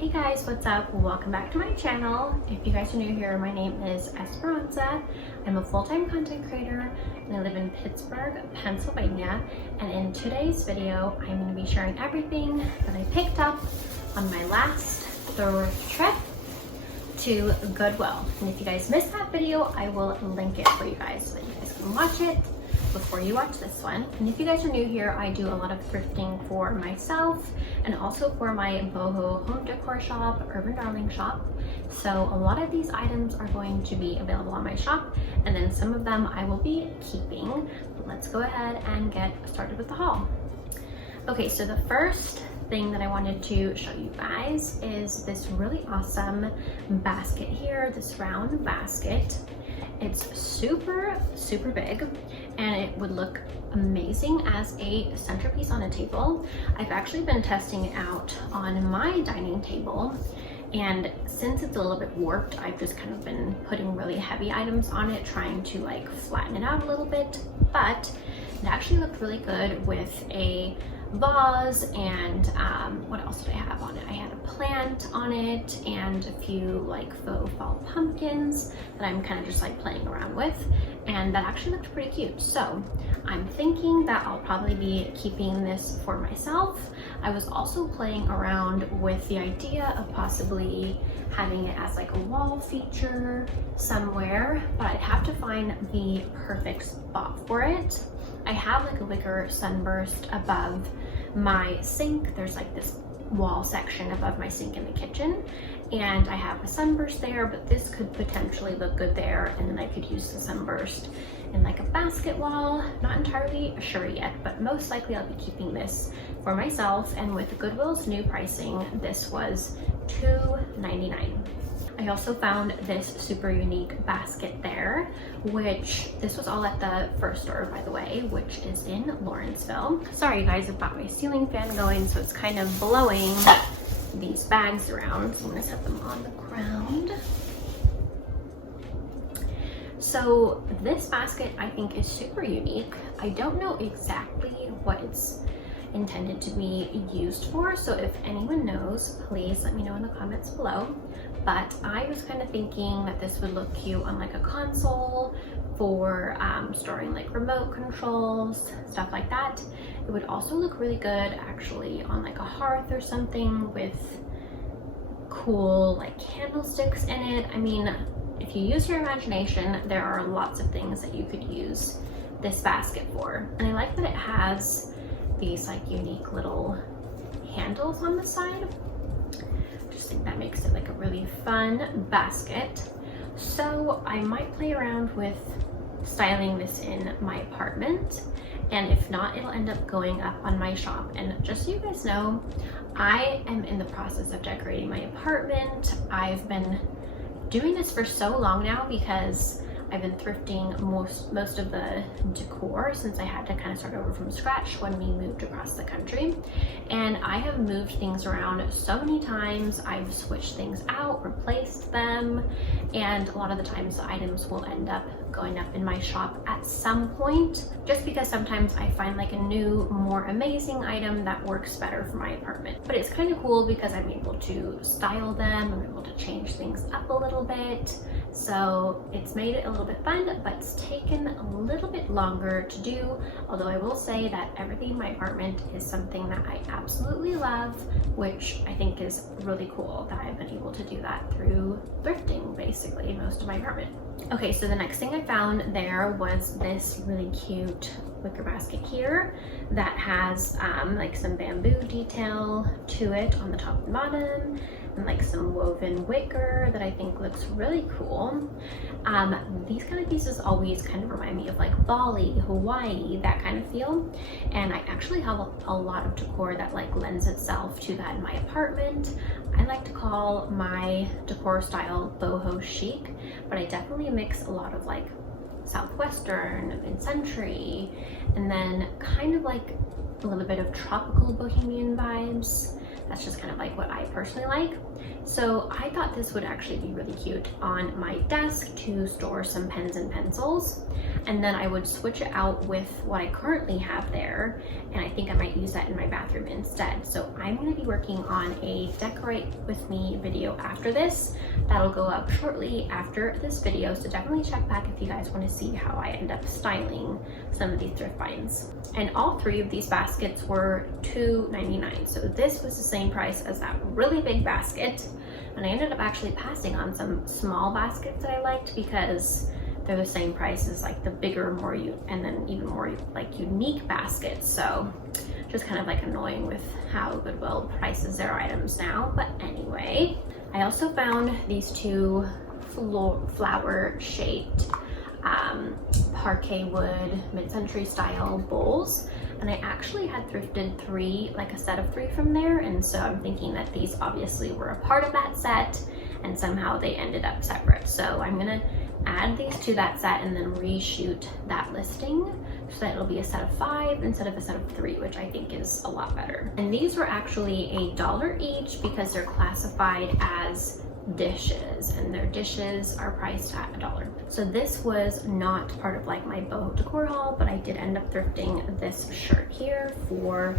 Hey guys, what's up? Welcome back to my channel. If you guys are new here, my name is Esperanza. I'm a full-time content creator and I live in Pittsburgh, Pennsylvania. And in today's video, I'm going to be sharing everything that I picked up on my last thrift trip to Goodwill. And if you guys missed that video, I will link it for you guys so that you guys can watch it before you watch this one. And if you guys are new here, I do a lot of thrifting for myself and also for my Boho home decor shop, Urban Darling shop. So a lot of these items are going to be available on my shop, and then some of them I will be keeping. But let's go ahead and get started with the haul. Okay, so the first thing that I wanted to show you guys is this really awesome basket here, this round basket. It's super big and it would look amazing as a centerpiece on a table. I've actually been testing it out on my dining table, and since it's a little bit warped, I've just kind of been putting really heavy items on it, trying to like flatten it out a little bit, but it actually looked really good with a vase and what else did I have on it? I had a plant on it and a few like faux fall pumpkins that I'm kind of just like playing around with, and that actually looked pretty cute. So I'm thinking that I'll probably be keeping this for myself. I was also playing around with the idea of possibly having it as like a wall feature somewhere, but I'd have to find the perfect spot for it. I have like a wicker sunburst above my sink. There's like this wall section above my sink in the kitchen, and I have a sunburst there, but this could potentially look good there, and then I could use the sunburst in like a basket wall. Not entirely sure yet, but most likely I'll be keeping this for myself. And with Goodwill's new pricing, this was $2.99. I also found this super unique basket there, which this was all at the first store, by the way, which is in Lawrenceville. Sorry guys, I've got my ceiling fan going, so it's kind of blowing these bags around. So I'm gonna set them on the ground. So this basket I think is super unique. I don't know exactly what it's intended to be used for, so if anyone knows, please let me know in the comments below. But I was kind of thinking that this would look cute on like a console for storing like remote controls, stuff like that. It would also look really good actually on like a hearth or something with cool like candlesticks in it. I mean, if you use your imagination, there are lots of things that you could use this basket for. And I like that it has these like unique little handles on the side. I think that makes it like a really fun basket. So I might play around with styling this in my apartment, and if not, it'll end up going up on my shop. And just so you guys know, I am in the process of decorating my apartment. I've been doing this for so long now because I've been thrifting most of the decor since I had to kind of start over from scratch when we moved across the country. And I have moved things around so many times. I've switched things out, replaced them, and a lot of the times the items will end up going up in my shop at some point, just because sometimes I find like a new, more amazing item that works better for my apartment. But it's kind of cool because I'm able to style them, I'm able to change things up a little bit. So it's made it a little bit fun, but it's taken a little bit longer to do. Although I will say that everything in my apartment is something that I absolutely love, which I think is really cool that I've been able to do that through thrifting basically most of my apartment. Okay, so the next thing I found there was this really cute wicker basket here that has like some bamboo detail to it on the top and bottom, and like some woven wicker that I think looks really cool. These kind of pieces always kind of remind me of like Bali, Hawaii, that kind of feel. And I actually have a lot of decor that like lends itself to that in my apartment. I like to call my decor style Boho Chic, but I definitely mix a lot of like Southwestern, mid-century, and then kind of like a little bit of tropical Bohemian vibes. That's just kind of like what I personally like. So I thought this would actually be really cute on my desk to store some pens and pencils. and then I would switch it out with what I currently have there, and I think I might use that in my bathroom instead. So I'm going to be working on a decorate with me video after this. That'll go up shortly after this video, so definitely check back if you guys want to see how I end up styling some of these thrift finds. And all three of these baskets were $2.99, so this was the same price as that really big basket. And I ended up actually passing on some small baskets that I liked because they're the same price as like the bigger, and then even more like unique baskets. So just kind of like annoying with how Goodwill prices their items now. But anyway, I also found these two flower shaped parquet wood mid-century style bowls, and I actually had thrifted a set of three from there, and so I'm thinking that these obviously were a part of that set and somehow they ended up separate. So I'm gonna add these to that set and then reshoot that listing so that it'll be a set of 5 instead of a set of 3, which I think is a lot better. And these were actually $1 each because they're classified as dishes, and their dishes are priced at $1. So this was not part of like my boho decor haul, but I did end up thrifting this shirt here for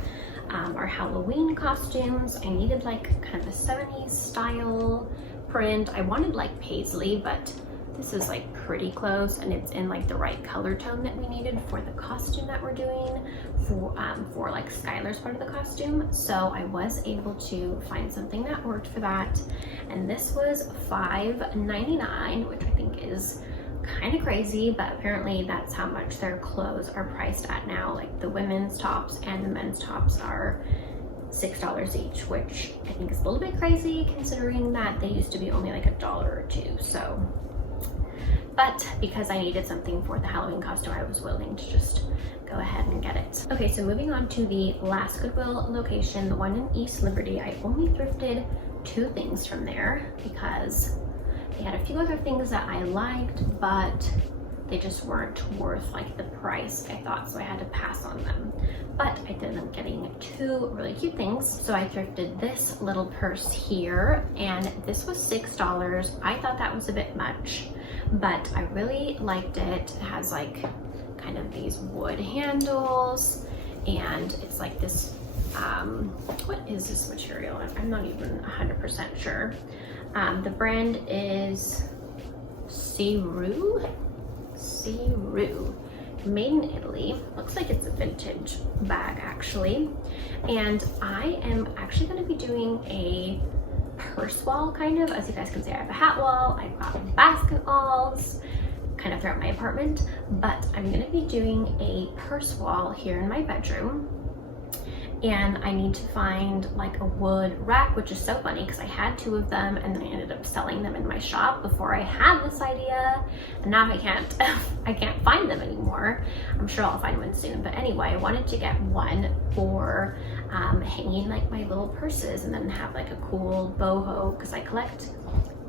our Halloween costumes. I needed like kind of a 70s style print. I wanted like paisley, but this is like pretty close, and it's in like the right color tone that we needed for the costume that we're doing for like Skylar's part of the costume. So I was able to find something that worked for that, and this was $5.99, which I think is kind of crazy, but apparently that's how much their clothes are priced at now. Like the women's tops and the men's tops are $6 each, which I think is a little bit crazy considering that they used to be only like $1 or $2. So, but because I needed something for the Halloween costume, I was willing to just go ahead and get it. Okay, so moving on to the last Goodwill location, the one in East Liberty. I only thrifted 2 things from there because they had a few other things that I liked, but they just weren't worth like the price I thought, so I had to pass on them. But I did end up getting 2 really cute things. So I thrifted this little purse here, and this was $6. I thought that was a bit much, but I really liked it. It has like kind of these wood handles, and it's like this, what is this material? I'm not even 100% sure. The brand is Ciru, made in Italy. Looks like it's a vintage bag actually. And I am actually going to be doing a purse wall, kind of. As you guys can see, I have a hat wall, I've got basket walls kind of throughout my apartment, but I'm going to be doing a purse wall here in my bedroom. And I need to find like a wood rack, which is so funny because I had 2 of them and then I ended up selling them in my shop before I had this idea, and now I can't find them anymore. I'm sure I'll find one soon, but anyway, I wanted to get one for hanging like my little purses, and then have like a cool boho, because I collect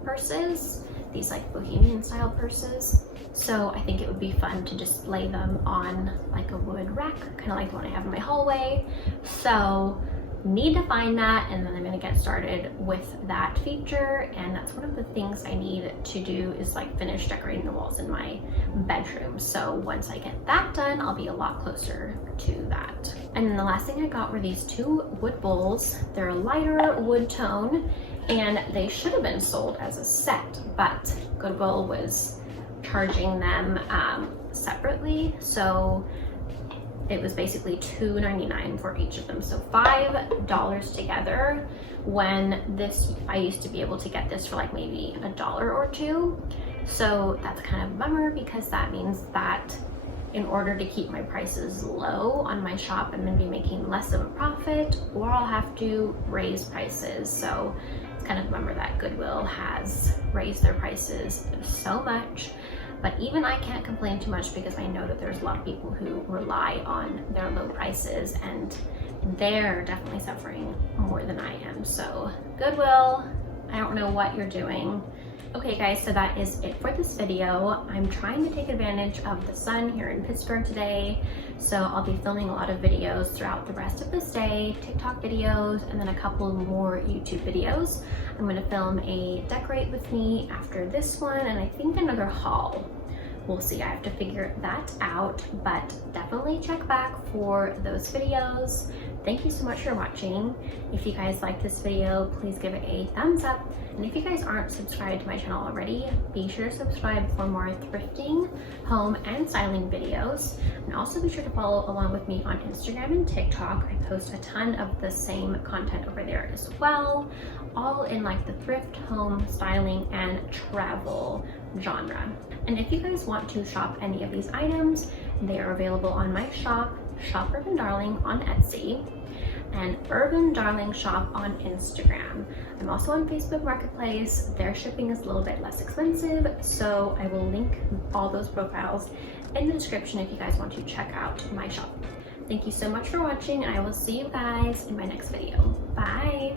purses, these like Bohemian style purses. So I think it would be fun to just lay them on like a wood rack, kind of like the one I have in my hallway. So need to find that, and then I'm gonna get started with that feature. And that's one of the things I need to do, is like finish decorating the walls in my bedroom. So once I get that done, I'll be a lot closer to that. And then the last thing I got were these 2 wood bowls. They're a lighter wood tone, and they should have been sold as a set, but Goodwill was charging them separately, so it was basically $2.99 for each of them, so $5 together, when this, I used to be able to get this for like maybe $1 or $2. So that's kind of a bummer, because that means that in order to keep my prices low on my shop, I'm gonna be making less of a profit, or I'll have to raise prices. So it's kind of a bummer that Goodwill has raised their prices so much. But even I can't complain too much, because I know that there's a lot of people who rely on their low prices, and they're definitely suffering more than I am. So Goodwill, I don't know what you're doing. Okay guys, so that is it for this video. I'm trying to take advantage of the sun here in Pittsburgh today, so I'll be filming a lot of videos throughout the rest of this day, TikTok videos, and then a couple more YouTube videos. I'm going to film a decorate with me after this one, and I think another haul We'll see, I have to figure that out, but definitely check back for those videos. Thank you so much for watching. If you guys like this video, please give it a thumbs up. And if you guys aren't subscribed to my channel already, be sure to subscribe for more thrifting, home, and styling videos. And also be sure to follow along with me on Instagram and TikTok. I post a ton of the same content over there as well, all in like the thrift, home, styling, and travel genre. And if you guys want to shop any of these items, they are available on my shop, Shop Urban Darling on Etsy, and Urban Darling Shop on Instagram. I'm also on Facebook Marketplace. Their shipping is a little bit less expensive, so I will link all those profiles in the description if you guys want to check out my shop. Thank you so much for watching, and I will see you guys in my next video. Bye!